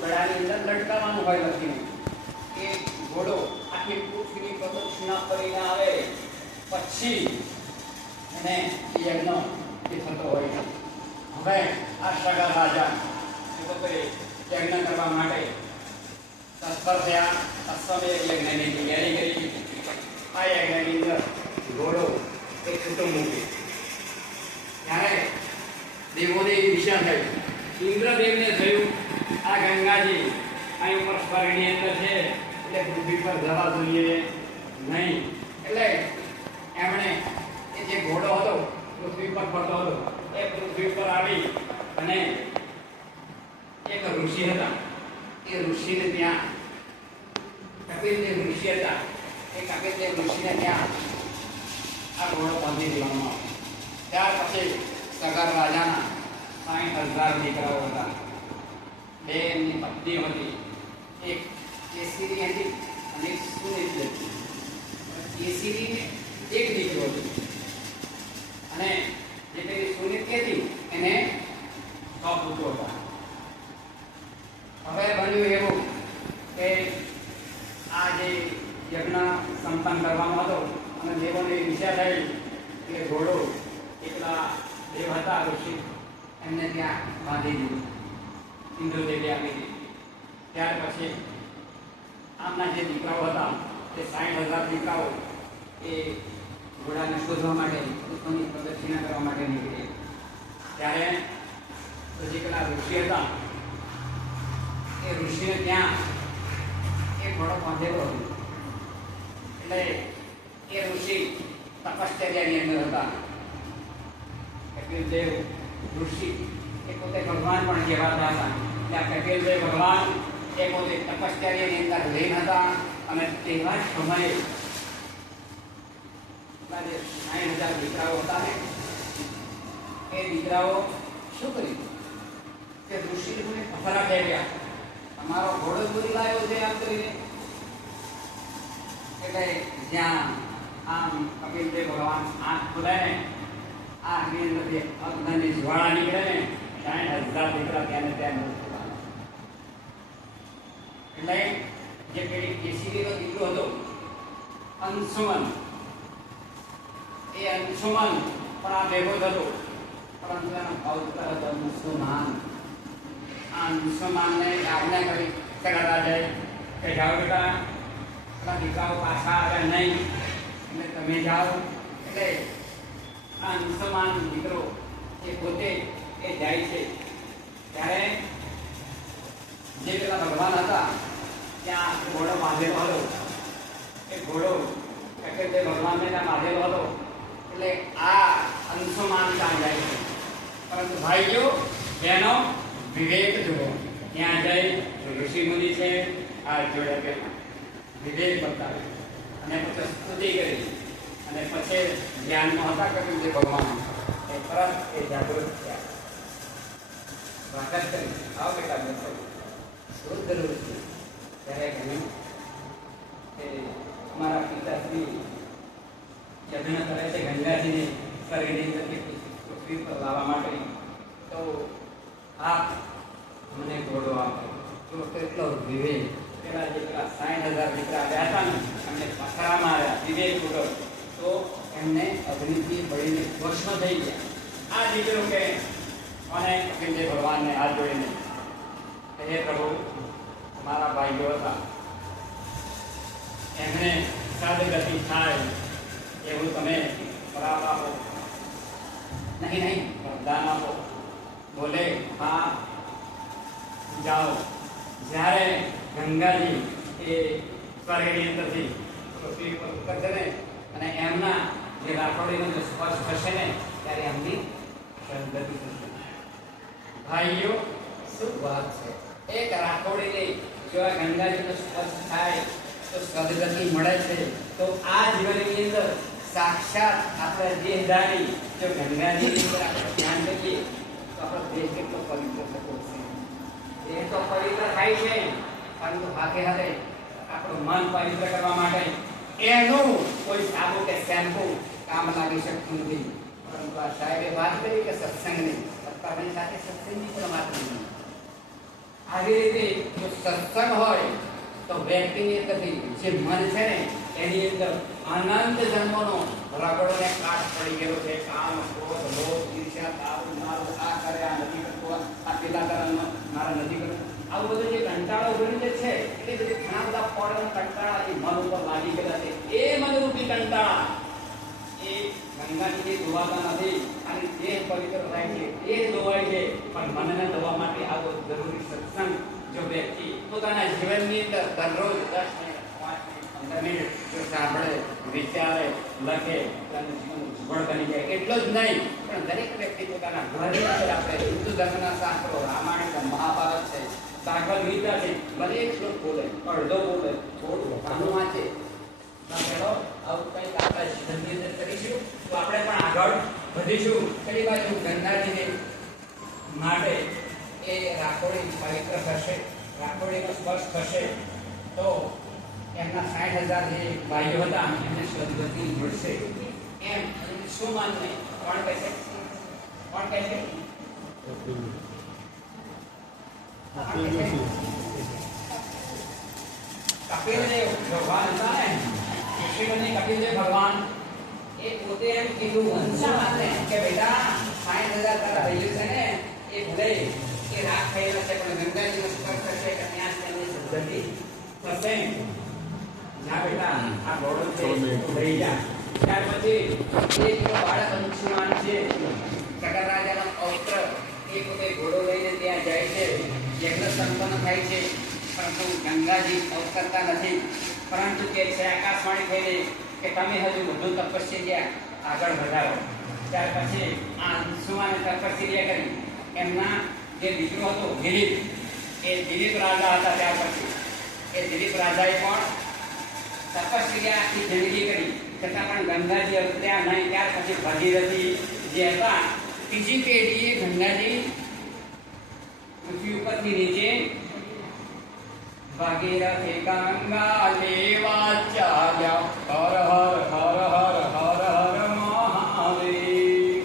ગળાની અંદર લટકાવવાનું હોય લખીને એ ઘોડો આખી પૃથ્વીની પ્રદક્ષિણા કરીને આવે પછી એને યજ્ઞ એ થતો હોય છે. હવે આ સગા રાજા એ પોતે યજ્ઞ કરવા માટે તત્પર થયા. અશ્વમેધ યજ્ઞની તૈયારી કરી. આ યજ્ઞની અંદર ઘોડો એક કુટુંબ મૂકી. ત્યારે દેવોને દિશા થઈ. ઇન્દ્રદેવને થયું આ ગંગાજી અહીં ઉપર સ્વર્ગની અંદર છે એટલે પૃથ્વી પર જવા જોઈએ નહીં. એટલે એમણે એ જે ઘોડો હતો પૃથ્વી પર ફરતો હતો એ પૃથ્વી પર આવી અને એક ઋષિ હતા. એ ઋષિને ત્યાં કપિલદેવ ઋષિ હતા. એ કપિલદેવ ઋષિને ત્યાં આ ઘોડો બાંધી દેવામાં આવ્યો. ત્યાર પછી સગર રાજાના 60,000 દીકરાઓ હતા. બે એમની પત્ની હતી. એક કેસરી હતી અને એક સુનેત્રી હતી. કેસરીને એક દીકરો હતો અને જે પેલી સુનેત્રી હતી એને 6 પુત્રો હતા. હવે બન્યું એવું કે આ જે યજ્ઞ સંપન્ન કરવામાં હતો અને દેવોને ઈચ્છા થઈ કે ઘોડો એકલા દેવ હતા ઋષિ એમને ત્યાં બાંધી દીધું. ઇન્દ્રદેવે આપી દીધી. ત્યાર પછી આમના જે દીકરાઓ હતા તે 60,000 દીકરાઓ એ ઘોડાને શોધવા માટે પુષ્પોની પ્રદક્ષિણા કરવા માટે નીકળ્યા. ત્યારે પછી પેલા ઋષિ હતા એ ઋષિને ત્યાં એ ઘોડો બાંધેલો હતો. એટલે એ ઋષિ તપશ્ચર્યાની અંદર હતા. કપિલદેવ ઋષિ એ પોતે ભગવાન પણ કહેવાતા હતા. ત્યાં કપિલદેવ ભગવાન એ પોતે તપશ્ચર્યાની અંદર લીન હતા અને તેવા જ સમયે જે 60,000 દીકરાઓ હતા ને એ દીકરાઓ શું કર્યું કે ઋષિને ફરા થઈ ગયા. તમારો ઘોડો દોરી લાવ્યો છે આમ કરીને. એટલે જ્યાં આમ કપિલદેવ ભગવાન આંખ ખોલે ને આંખની અંદર જે અગ્નિની જ્વાળા નીકળે ને 60,000 દીકરા ત્યાં ત્યાં એટલે જે પેલી કેસરીનો દીકરો હતો અંશુમન એ અંશુમન પણ આ ભેગો થતો પરંતુ એનો પૌત્ર હતો અંશુમાન. આ અંશુમાનને આજ્ઞા કરી સગા જાય કે જાઓ બેટા આપણા દીકરાઓ પાછા આવ્યા નહીં એટલે તમે જાઓ. એટલે આ અંશુમાન દીકરો એ પોતે એ જાય છે. ત્યારે જે પેલા ભગવાન હતા ત્યાં ઘોડો બાંધેલો હતો. એ ઘોડો કપિલદેવ ભગવાનને ત્યાં બાંધેલો હતો. એટલે આ અંશુમાન ત્યાં જાય છે. પરંતુ ભાઈઓ બહેનો વિવેક જુઓ. ત્યાં જઈ ઋષિ મુનિ છે આ જોડે કે વિવેક બતાવે અને પછી સ્તુતિ કરી અને પછી ધ્યાનમાં હતા કપિલદેવ ભગવાન એ તરત એ જાગૃત થયા. સ્વાગત કરી આવો બેટા બેસો શુદ્ધ ઋષિ. ત્યારે કહ્યું કે અમારા પિતાશ્રી યજ્ઞ કરે છે ગંગાજીને સ્વર્ગની અંદરથી પૃથ્વી પર લાવવા માટે, તો આપ મને ઘોડો આપો. તો કેટલો વિવેક. પેલા જે પેલા 60,000 દીકરા આવ્યા હતા ને એમને પથરામાં આવ્યા વિવેક વગર તો એમને અગ્નિથી બળીને ભસ્મ થઈ ગયા. આ દીકરો કે અને કપિલદેવ ભગવાનને હાથ જોડીને હે પ્રભુ મારા ભાઈઓ હતા એમને સદગતિ થાય એવું તમે શ્રાપ આપો. નહીં નહીં વરદાન આપો. બોલે હા જાઓ. જ્યારે ગંગાજી એ સ્વર્ગની અંદરથી પૃથ્વી પર ઉતરશે ને અને એમના જે રાખોડીનો જે સ્પર્શ થશે ને ત્યારે એમની સદગતિ થશે. ભાઈઓ શું વાત છે. એક રાખોડીને જો આ ગંગાજીનો સ્પર્શ થાય તો સદગતિ મળે છે. તો આ જીવનની અંદર સાક્ષાત આપણે દેહધારી જો ગંગાજીની અંદર આપણે ધ્યાન કરીએ તો આપણો દેહ કેટલો પવિત્ર થતો હશે. દેહ તો પવિત્ર થાય છે પરંતુ હાથે હાથે આપણું મન પવિત્ર કરવા માટે એનું કોઈ સાબુ કે શેમ્પુ કામ લાગી શકતું નથી. પરંતુ આ સાહેબે વાત કરી કે સત્સંગની સત્તાની સાથે સત્સંગની પણ વાત નહીં. આવી રીતે જો સત્સંગ હોય તો વ્યક્તિની અંદરથી જે મન છે ને એની અંદર અનંત જન્મનો રગડો ને કાટ પડી ગયો છે. કામ, ક્રોધ, લોભ, ઈર્ષ્યા, તાવ, મારું આ કરે, આ નથી કરતું, આ પેલા કરે, મારા નથી કરતું, આવું બધું જે કંટાળો ભરી જે છે એટલે બધી ઘણા બધા પડના કંટાળા એ મન ઉપર લાગી ગયેલા છે. એ મનરૂપી કંટાળા એ ગંગાજી ધોવાતા નથી અને દેહ પવિત્ર થાય છે એ ધોવાય છે. પણ મનને ધોવા માટે આવો જરૂરી સત્સંગ જો વ્યક્તિ પોતાના જીવનની અંદર દરરોજ 10 મિનિટ 5 મિનિટ 15 મિનિટ જો સાંભળે, વિચારે, લખે અને જીવન ઉજ્જવળ બની જાય. એટલો જ નહીં પણ દરેક વ્યક્તિ પોતાના ઘરની અંદર આપણે હિન્દુ ધર્મના શાસ્ત્રો, રામાયણ છે, મહાભારત છે, ભાગવદ ગીતા છે, ભલે એક શ્લોક બોલે, અડધો બોલે, થોડું ઘણું વાંચે, ચાલો આવું કંઈક આપણે જીવનની અંદર કરીશું તો આપણે પણ આગળ વધીશું. કઈ બાજુ ગંગાજીને માટે એ રાખોડી પવિત્ર થશે, રાખોડીનો સ્પર્શ થશે તો એમના 60,000 જે ભાઈઓ હતા એમને સદગતિ મળશે. એમ શું માનને કોણ કહે છે? કોણ કહે છે? કપિલદેવ ભગવાન હતા ને, ઋષિમુનિ કપિલદેવ ભગવાન એ પોતે એમ કીધું હંસમાને કે બેટા 60,000 તારા ભાઈઓ છે ને એ ભલે એ રાખ થયેલા છે પણ ગંગાજીનો સ્પર્શ થશે કે ત્યાં તેમની સદગતિ થશે. જા બેટા આ ઘોડો છે લઈ જા. ત્યાર પછી એક બાળક અંશુમાન છે, સકર રાજાનો પૌત્ર, એ પોતે ઘોડો લઈને ત્યાં જાય છે, યજ્ઞ સંપન્ન થાય છે. પરંતુ ગંગાજી અવતરતા નથી, પરંતુ કે છે આકાશવાણી થઈને કે તમે હજુ વધુ તપસ્યા આગળ વધારો. ત્યાર પછી આ અંશુમાને તપસ્યા કરી. એમના જે દીકરો હતો દિલીપ, એ દિલીપ રાજા હતા. ત્યાર પછી એ દિલીપ રાજાએ પણ તપસ્યા આખી જિંદગી કરી છતાં પણ ગંગાજી અવતર્યા નહીં. ત્યાર પછી ભાગીરથી જે હતા ત્રીજી પેઢીએ ગંગાજી પૃથ્વી ઉપરથી નીચે ભાગીરથી ગંગા લેવા ચાલ્યા, હર હર હર હર હર હર મહાદેવ.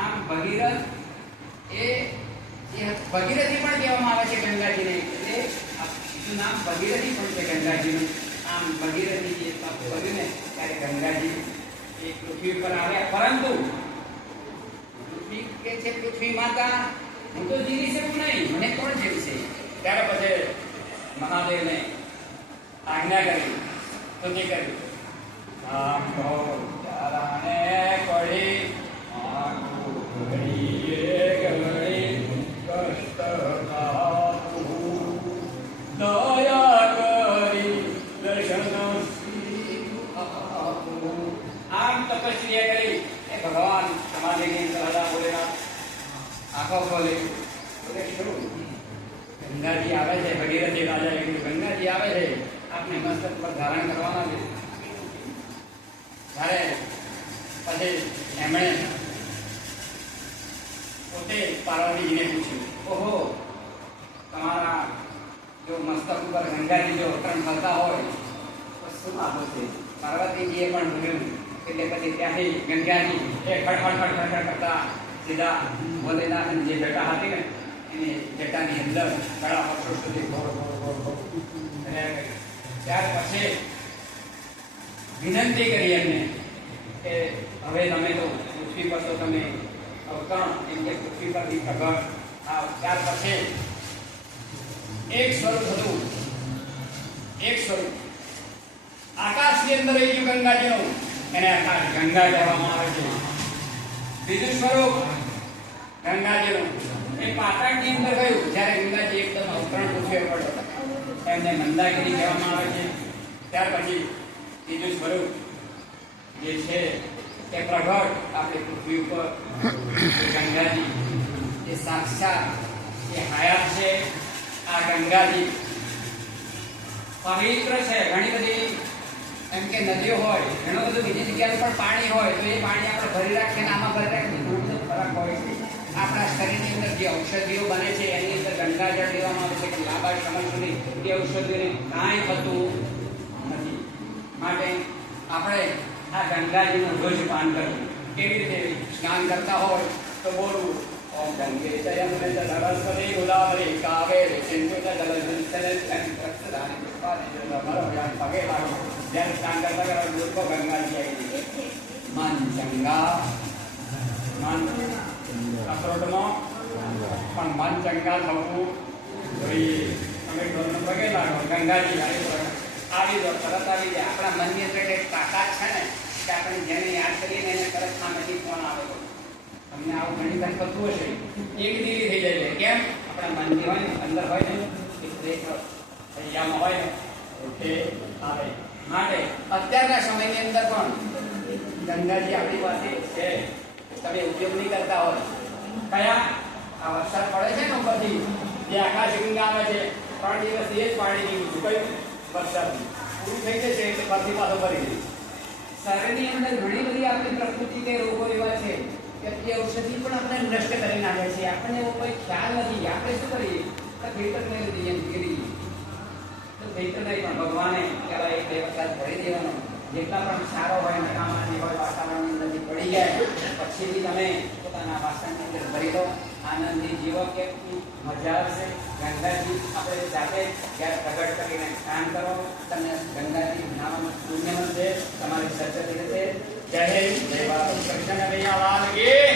આમ ભગીરથ એ ભગીરથી પણ કહેવામાં આવે છે ગંગાજીને, એટલે એનું નામ ભગીરથી પણ છે ગંગાજીનું. આમ ભગીરથી જે તપ કર્યું ને ત્યારે ગંગાજી એ પૃથ્વી પર આવ્યા. પરંતુ પૃથ્વી કે છે પૃથ્વી માતા, હું તો જીવી શકું નહીં, મને કોણ જીવશે? ત્યારે પછી મહાદેવને આજ્ઞા કરી, સ્તુતિ કરી. આંખો તારાને પડી, આંખો ઘડીએ ઘડી કષ્ટ કાપું, દયા કરી દર્શન આપું. આમ તપસ્યા કરી એ ભગવાન સમાધિની સહદા બોલેલા આંખો ખોલી બોલે શું ગંગાજી આવે છે. ભગીરથી રાજા એ ગંગાજી આવે છે, આપને મસ્તક પર ધારણ કરવાના છે. ત્યારે પછી એમણે પોતે પાર્વતીજીને પૂછ્યું, ઓહો તમારા જો મસ્તક ઉપર ગંગાજી જો અવતરણ કરતા હોય તો શું આપો છે? પાર્વતીજીએ પણ બોલ્યું. એટલે પછી ત્યાંથી ગંગાજી એ ખડખડ ખડખડ કરતા સીધા બોલેલા અને જે જટા હતી ને એની જટાની અંદર ગળા પક્ષો સુધી ત્યાર પછી વિનંતી કરી એમને કે હવે તમે તો પૃથ્વી પર તો તમે અવતરણ એમ કે પૃથ્વી પરથી પ્રગટ આવ. ત્યાર પછી એક સ્વરૂપ હતું, એક સ્વરૂપ આકાશની અંદર રહી ગયું ગંગાજીનું, એને આકાશ ગંગા કહેવામાં આવે છે. બીજું સ્વરૂપ ગંગાજીનું એ પાટણની અંદર ગયું જ્યારે ગંગાજી એકદમ અવતરણ પૃથ્વી પર એમને મંદાકિની કહેવામાં આવે છે. ત્યાર પછી ત્રીજું સ્વરૂપ જે છે તે પ્રગટ આપણી પૃથ્વી ઉપર ગંગાજી એ સાક્ષાત એ હયાત છે. આ ગંગાજી પવિત્ર છે. ઘણી બધી એમ કે નદીઓ હોય, ઘણું બધું બીજી જગ્યાએ પણ પાણી હોય તો એ પાણી આપણે ભરી રાખીએ ને આમાં ભરી રાખીએ ઘણો બધો ફરક હોય છે. આપણા શરીરની અંદર જે ઔષધિઓ બને છે એની અંદર ગંગાજળ લેવામાં આવે છે કે લાંબા સમય સુધી એ ઔષધિઓને કાંઈ થતું નથી. માટે આપણે આ ગંગાજીનું રોજ પાન કરવું. કેવી રીતે સ્નાન કરતા હોય તો બોલવું ओम गंगे चयम्ने च सरस्वती गोदावरी कावेरी सिंधु च जलधि रक्तधानी पुष्पाणि च नमोऽयं पगे लागो जन सांकर नगर दूर को गंगा जी आई मन चंगा मन અસરોટમાં પણ મન ચંગા થવું જોઈએ. અમે ડોલનો પગે લાગો ગંગાજી આવી દો તરત આવી જાય. આપણા મનની અંદર એક તાકાત છે ને કે આપણે જેને યાદ કરીને એને તરત સામેથી ફોન આવે તો તમને આવું ઘણી વખત થતું હશે. એક દીવી થઈ જાય છે. કેમ? આપણા મનની હોય ને અંદર હોય ને એક સૈયામાં હોય ને ઓકે આવે માટે અત્યારના સમયની અંદર પણ ગંગાજી આપણી પાસે છે. તમે ઉપયોગ નહીં કરતા હોય કયા આ વરસાદ પડે છે ને ઉપરથી જે આકાશ ગંગા આવે છે 3 દિવસ એ જ પાણી નીકળ્યું કયું વરસાદ પૂરું થઈ જશે એટલે ફરતી પાછો ભરી દે. શરીરની અંદર ઘણી બધી આપણી પ્રકૃતિ કે રોગો એવા છે કે એ ઔષધિ પણ આપણે નષ્ટ કરી નાખે છે. આપણને એવો કોઈ ખ્યાલ નથી. આપણે શું કરીએ તો ફિલ્ટર કરી દઈએ ગીરી તો ફિલ્ટર નહીં પણ ભગવાને કહેવાય એક બે વરસાદ ભરી દેવાનો જેટલા પણ સારો હોય નકામાની હોય વાતાવરણની અંદરથી પડી જાય પછીથી તમે પોતાના વાસણની અંદર ભરી દો. આનંદથી જીવો કે મજા આવશે. ગંગાજી આપણે જાતે ગેસ પ્રગટ કરીને સ્નાન કરો. તમને ગંગાજી નામનું પુણ્ય મળશે. તમારી સચતી રહેશે. જય હિન્દ જય ભારત કૃષ્ણ કનૈયા લાલ કી